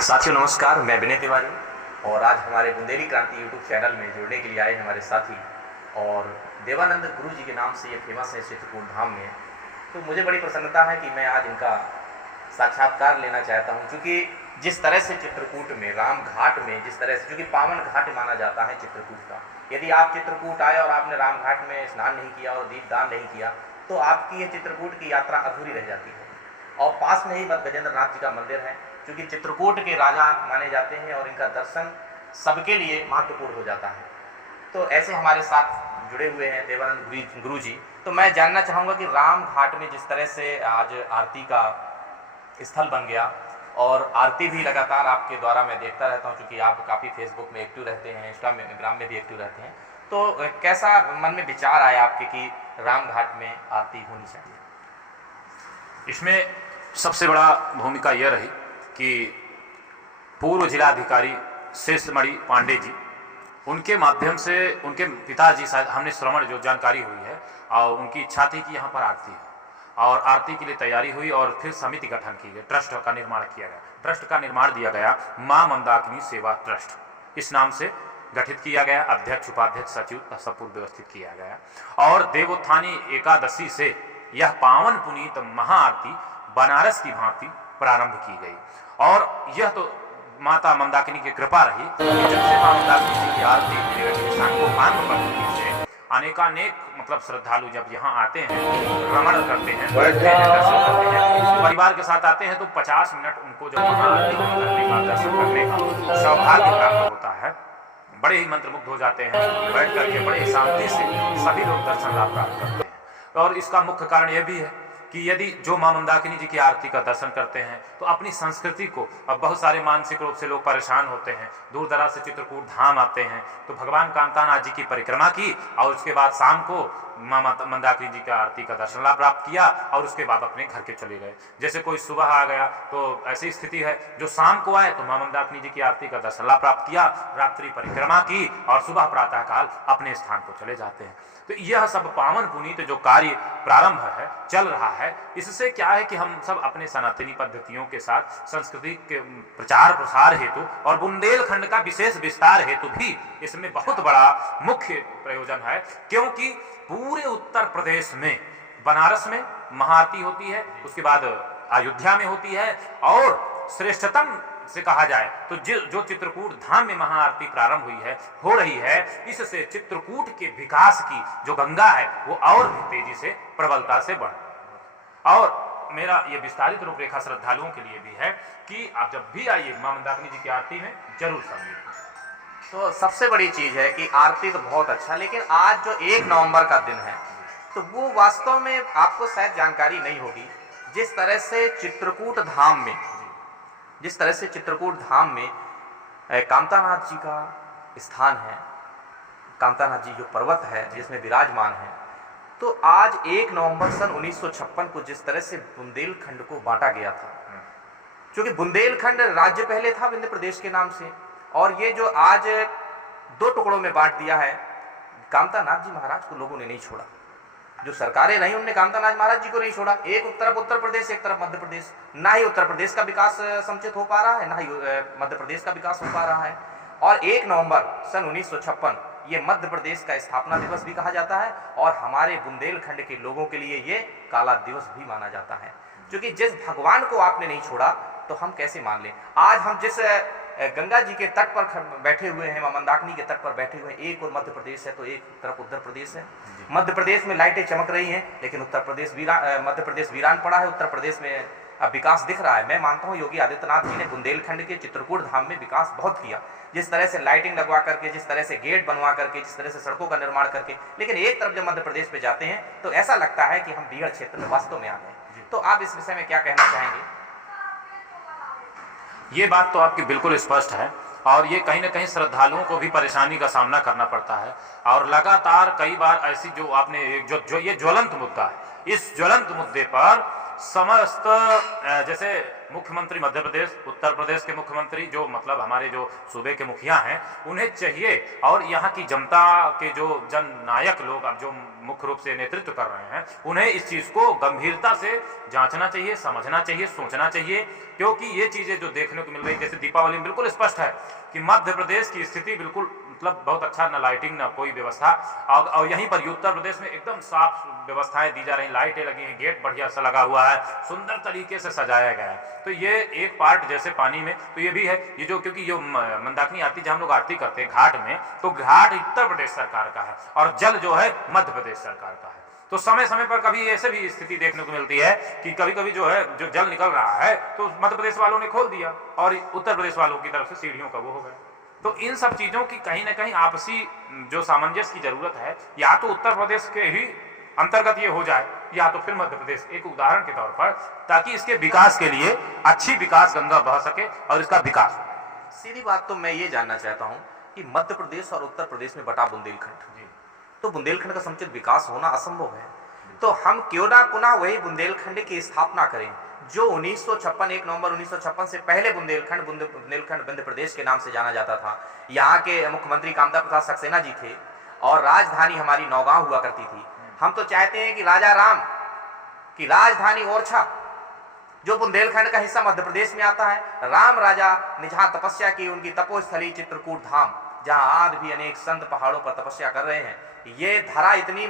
साथियों नमस्कार, मैं विनय तिवारी और आज हमारे बुंदेली क्रांति यूट्यूब चैनल में जुड़ने के लिए आए हमारे साथी और देवानंद गुरु जी के नाम से ये फेमस है चित्रकूट धाम में। तो मुझे बड़ी प्रसन्नता है कि मैं आज इनका साक्षात्कार लेना चाहता हूँ, क्योंकि जिस तरह से चित्रकूट में राम घाट में जिस तरह से, क्योंकि पावन घाट माना जाता है चित्रकूट का, यदि आप चित्रकूट आए और आपने राम घाट में स्नान नहीं किया और दीपदान नहीं किया तो आपकी ये चित्रकूट की यात्रा अधूरी रह जाती है। और पास में ही गजेंद्र नाथ जी का मंदिर है, क्योंकि चित्रकूट के राजा माने जाते हैं और इनका दर्शन सबके लिए महत्वपूर्ण हो जाता है। तो ऐसे हमारे साथ जुड़े हुए हैं देवानंद गुरु जी। तो मैं जानना चाहूँगा कि राम घाट में जिस तरह से आज आरती का स्थल बन गया और आरती भी लगातार आपके द्वारा मैं देखता रहता हूँ, क्योंकि आप काफ़ी फेसबुक में एक्टिव रहते हैं, इंस्टाग्राम में भी एक्टिव रहते हैं, तो कैसा मन में विचार आया आपके कि राम घाट में आरती होनी चाहिए? इसमें सबसे बड़ा भूमिका यह रही कि पूर्व जिलाधिकारी शेषमणि पांडे जी, उनके माध्यम से उनके पिताजी शायद हमने श्रवण जो जानकारी हुई है और उनकी इच्छा थी कि यहाँ पर आरती हो और आरती के लिए तैयारी हुई और फिर समिति गठन की गई, ट्रस्ट का निर्माण किया गया। ट्रस्ट का निर्माण दिया गया माँ मंदाकिनी सेवा ट्रस्ट, इस नाम से गठित किया गया। अध्यक्ष, उपाध्यक्ष, सचिव सब पूर्व व्यवस्थित किया गया और देवोत्थानी एकादशी से यह पावन पुनीत महाआरती बनारस की भांति प्रारंभ की गई। और यह तो माता मंदाकिनी की कृपा रही कि जब से मां मंदाकिनी जी की आरती अनेकानेक मतलब श्रद्धालु जब यहाँ आते हैं, भ्रमण करते हैं, बैठते हैं, दर्शन करते हैं, परिवार के साथ आते हैं तो 50 मिनट उनको जब महाआरती करने का, दर्शन करने का सौभाग्य प्राप्त होता है। बड़े ही मंत्रमुग्ध हो जाते हैं, बैठ करके बड़े शांति से सभी लोग दर्शन लाभ प्राप्त करते हैं। और इसका मुख्य कारण यह भी है कि यदि जो मां मंदाकिनी जी की आरती का दर्शन करते हैं तो अपनी संस्कृति को, अब बहुत सारे मानसिक रूप से लोग परेशान होते हैं, दूर दराज से चित्रकूट धाम आते हैं, तो भगवान कामतानाथ जी की परिक्रमा की और उसके बाद शाम को मां मंदाकिनी जी की आरती का दर्शन लाभ प्राप्त किया और उसके बाद अपने घर के चले गए। जैसे कोई सुबह आ गया तो ऐसी स्थिति है, जो शाम को आए तो मां मंदाकिनी जी की आरती का दर्शन लाभ प्राप्त किया, रात्रि परिक्रमा की और सुबह प्रातः काल अपने स्थान को चले जाते हैं। तो यह सब पावन पुनीत जो कार्य प्रारंभ है, चल रहा है, इससे क्या है कि हम सब अपने सनातनी पद्धतियों के साथ संस्कृति के प्रचार प्रसार हेतु और बुंदेलखंड का विशेष विस्तार हेतु भी इसमें बहुत बड़ा मुख्य प्रयोजन है। क्योंकि पूरे उत्तर प्रदेश में, बनारस में महाआरती होती है, उसके बाद अयोध्या में होती है और श्रेष्ठतम से कहा जाए तो जो चित्रकूट धाम में महाआरती प्रारंभ हुई है, हो रही है, इससे चित्रकूट के विकास की जो गंगा है वो और भी तेजी से प्रबलता से बढ़े। और मेरा ये विस्तारित रूपरेखा श्रद्धालुओं के लिए भी है कि आप जब भी आइए मां मंदाकिनी जी की आरती में जरूर शामिल। तो सबसे बड़ी चीज है कि आरती तो बहुत अच्छा, लेकिन आज जो 1 नवंबर का दिन है तो वो वास्तव में आपको शायद जानकारी नहीं होगी। जिस तरह से चित्रकूट धाम में कामतानाथ जी का स्थान है, कामतानाथ जी जो पर्वत है जिसमें विराजमान है, तो आज 1 नवंबर सन 1956 को जिस तरह से बुंदेलखंड को बांटा गया था, क्योंकि बुंदेलखंड राज्य पहले था विंध्य प्रदेश के नाम से, और ये जो आज 2 टुकड़ों में बांट दिया है, कामतानाथ जी महाराज को लोगों ने नहीं छोड़ा। जो सरकारें नहीं उनने कामतानाथ महाराज जी को नहीं छोड़ा। एक तरफ उत्तर प्रदेश, एक तरफ मध्य प्रदेश। ना ही उत्तर प्रदेश का विकास समुचित हो पा रहा है, ना ही मध्य प्रदेश का विकास हो पा रहा है। और 1 नवंबर सन 1956 ये मध्य प्रदेश का स्थापना दिवस भी कहा जाता है और हमारे बुंदेलखंड के लोगों के लिए ये काला दिवस भी माना जाता है, क्योंकि जिस भगवान को आपने नहीं छोड़ा तो हम कैसे मान लें। आज हम जिस गंगा जी के तट पर बैठे हुए हैं, मां मंदाकिनी के तट पर बैठे हुए हैं, एक और मध्य प्रदेश है तो एक तरफ उत्तर प्रदेश है। मध्य प्रदेश में लाइटें चमक रही हैं, लेकिन मध्य प्रदेश वीरान पड़ा है। उत्तर प्रदेश में अब विकास दिख रहा है। मैं मानता हूँ योगी आदित्यनाथ जी ने बुंदेलखंड के चित्रकूट धाम में विकास बहुत किया, जिस तरह से लाइटिंग लगवा करके, जिस तरह से गेट बनवा करके, जिस तरह से सड़कों का निर्माण करके। लेकिन एक तरफ जब मध्य प्रदेश पे जाते हैं तो ऐसा लगता है कि हम बीहड़ क्षेत्र में वास्तव में आ गए। तो आप इस विषय में क्या कहना चाहेंगे? ये बात तो आपकी बिल्कुल स्पष्ट है और ये कहीं ना कहीं श्रद्धालुओं को भी परेशानी का सामना करना पड़ता है। और लगातार कई बार ऐसी जो आपने जो ये ज्वलंत मुद्दा है, इस ज्वलंत मुद्दे पर समस्त जैसे मुख्यमंत्री मध्य प्रदेश, उत्तर प्रदेश के मुख्यमंत्री, जो मतलब हमारे जो सूबे के मुखिया हैं, उन्हें चाहिए, और यहाँ की जनता के जो जननायक लोग अब जो मुख्य रूप से नेतृत्व कर रहे हैं, उन्हें इस चीज़ को गंभीरता से जांचना चाहिए, समझना चाहिए, सोचना चाहिए। क्योंकि ये चीज़ें जो देखने को मिल रही, जैसे दीपक दीपावली में बिल्कुल स्पष्ट है कि मध्य प्रदेश की स्थिति बिल्कुल मतलब बहुत अच्छा, न लाइटिंग न कोई व्यवस्था, और यहीं पर उत्तर प्रदेश में एकदम साफ व्यवस्थाएं दी जा रही, लाइटें लगी हैं, गेट बढ़िया सा लगा हुआ है, सुंदर तरीके से सजाया गया है। तो ये एक पार्ट जैसे पानी में, तो ये भी है, ये जो क्योंकि ये मंदाकिनी आरती जब हम लोग आरती करते हैं घाट में, तो घाट उत्तर प्रदेश सरकार का है और जल जो है मध्य प्रदेश सरकार का है। तो समय समय पर कभी ऐसे भी स्थिति देखने को मिलती है कि कभी कभी जो है जो जल निकल रहा है तो मध्य प्रदेश वालों ने खोल दिया और उत्तर प्रदेश वालों की तरफ से सीढ़ियों का वो हो गया। तो इन सब चीजों की कहीं ना कहीं आपसी जो सामंजस्य की जरूरत है, या तो उत्तर प्रदेश के ही अंतर्गत ये हो जाए या तो फिर मध्य प्रदेश, एक उदाहरण के तौर पर, ताकि इसके विकास के लिए अच्छी विकास गंगा बह सके और इसका विकास हो। सीधी बात तो मैं ये जानना चाहता हूँ कि मध्य प्रदेश और उत्तर प्रदेश में बटा बुंदेलखंड, तो बुंदेलखंड का समुचित विकास होना असंभव है। तो हम क्यों ना पुनः वही बुंदेलखंड की स्थापना करें जो 1956 1 नवंबर 1956 से पहले बुंदेलखंड मध्य प्रदेश के नाम से जाना जाता था। यहाँ के मुख्यमंत्री कामता प्रसाद सक्सेना जी थे और राजधानी हमारी नौगांव हुआ करती थी। हम तो चाहते हैं कि राजा राम की राजधानी ओरछा, जो बुंदेलखंड का हिस्सा मध्य प्रदेश में आता है, राम राजा ने जहाँ तपस्या की, उनकी तपोस्थली चित्रकूट धाम, जहाँ आज भी अनेक संत पहाड़ों पर तपस्या कर रहे हैं। ये धरा इतनी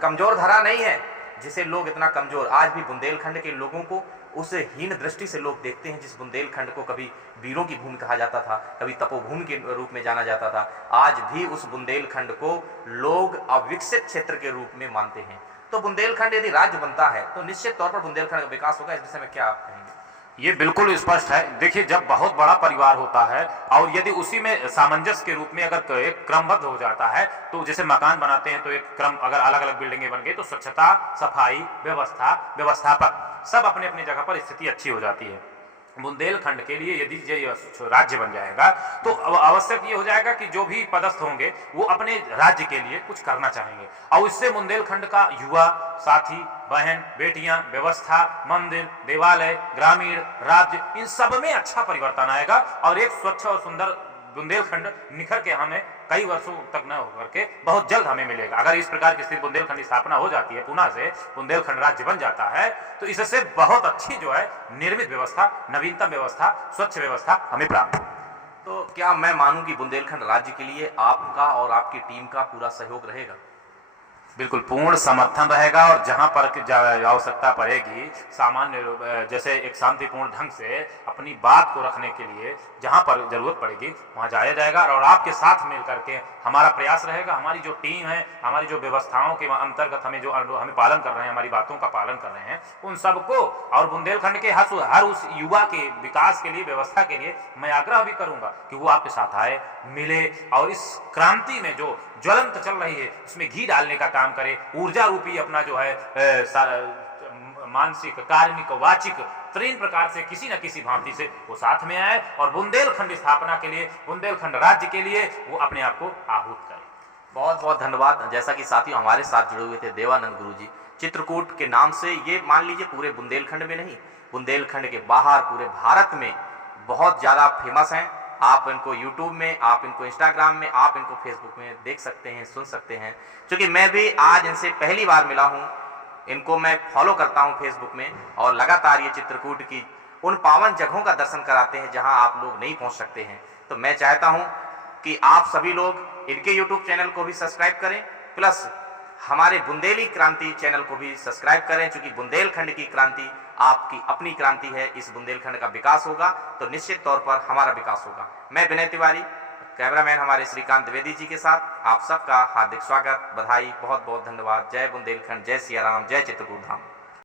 कमजोर धरा नहीं है जिसे लोग इतना कमजोर, आज भी बुंदेलखंड के लोगों को उस हीन दृष्टि से लोग देखते हैं। जिस बुंदेलखंड को कभी वीरों की भूमि कहा जाता था, कभी तपोभूमि के रूप में जाना जाता था, आज भी उस बुंदेलखंड को लोग अविकसित क्षेत्र के रूप में मानते हैं। तो बुंदेलखंड यदि राज्य बनता है तो निश्चित तौर पर बुंदेलखंड का विकास होगा। इस विषय में क्या आप कहेंगे? ये बिल्कुल स्पष्ट है। देखिए, जब बहुत बड़ा परिवार होता है और यदि उसी में सामंजस्य के रूप में अगर एक क्रमबद्ध हो जाता है, तो जैसे मकान बनाते हैं तो एक क्रम, अगर अलग अलग बिल्डिंगें बन गई तो स्वच्छता, सफाई, व्यवस्था, व्यवस्थापक सब अपने अपने जगह पर स्थिति अच्छी हो जाती है। बुंदेलखंड के लिए यदि ये राज्य बन जाएगा तो आवश्यक ये हो जाएगा कि जो भी पदस्थ होंगे वो अपने राज्य के लिए कुछ करना चाहेंगे और इससे बुंदेलखंड का युवा, साथी, बहन, बेटियां, व्यवस्था, मंदिर, देवालय, ग्रामीण, राज्य, इन सब में अच्छा परिवर्तन आएगा और एक स्वच्छ और सुंदर बुंदेलखंड निखर के हमें कई वर्षों तक न होकर के बहुत जल्द हमें मिलेगा। अगर इस प्रकार की स्थिति बुंदेलखंड स्थापना हो जाती है, पुनः से बुंदेलखंड राज्य बन जाता है, तो इससे बहुत अच्छी जो है निर्मित व्यवस्था, नवीनतम व्यवस्था, स्वच्छ व्यवस्था हमें प्राप्त हो। तो क्या मैं मानूं कि बुंदेलखंड राज्य के लिए आपका और आपकी टीम का पूरा सहयोग रहेगा? बिल्कुल पूर्ण समर्थन रहेगा और जहां पर आवश्यकता पड़ेगी, सामान्य जैसे एक शांतिपूर्ण ढंग से अपनी बात को रखने के लिए जहां पर जरूरत पड़ेगी वहां जाया जाएगा और आपके साथ मिल करके हमारा प्रयास रहेगा। हमारी जो टीम है, हमारी जो व्यवस्थाओं के अंतर्गत हमें पालन कर रहे हैं, हमारी बातों का पालन कर रहे हैं, उन सबको और बुंदेलखंड के हर उस युवा के विकास के लिए, व्यवस्था के लिए मैं आग्रह भी करूंगा कि वो आपके साथ आए, मिले और इस क्रांति में जो ज्वलंत चल रही है उसमें घी डालने का काम करे। ऊर्जा रूपी अपना जो है मानसिक, कार्मिक, वाचिक, तीन प्रकार से किसी न किसी भांति से वो साथ में आए और बुंदेलखंड स्थापना के लिए, बुंदेलखंड राज्य के लिए वो अपने आप को आहूत करे। बहुत बहुत धन्यवाद। जैसा कि साथियों हमारे साथ जुड़े हुए थे देवानंद गुरु जी, चित्रकूट के नाम से ये मान लीजिए पूरे बुंदेलखंड में नहीं, बुंदेलखंड के बाहर पूरे भारत में बहुत ज़्यादा फेमस हैं। आप इनको YouTube में, आप इनको Instagram में, आप इनको Facebook में देख सकते हैं, सुन सकते हैं। क्योंकि मैं भी आज इनसे पहली बार मिला हूँ, इनको मैं फॉलो करता हूँ Facebook में और लगातार ये चित्रकूट की उन पावन जगहों का दर्शन कराते हैं जहाँ आप लोग नहीं पहुँच सकते हैं। तो मैं चाहता हूँ कि आप सभी लोग इनके YouTube चैनल को भी सब्सक्राइब करें, प्लस हमारे बुंदेली क्रांति चैनल को भी सब्सक्राइब करें, क्योंकि बुंदेलखंड की क्रांति आपकी अपनी क्रांति है। इस बुंदेलखंड का विकास होगा तो निश्चित तौर पर हमारा विकास होगा। मैं विनय तिवारी, कैमरामैन हमारे श्रीकांत द्विवेदी जी के साथ आप सबका हार्दिक स्वागत, बधाई, बहुत बहुत धन्यवाद। जय बुंदेलखंड, जय सिया राम, जय चित्रकूट धाम।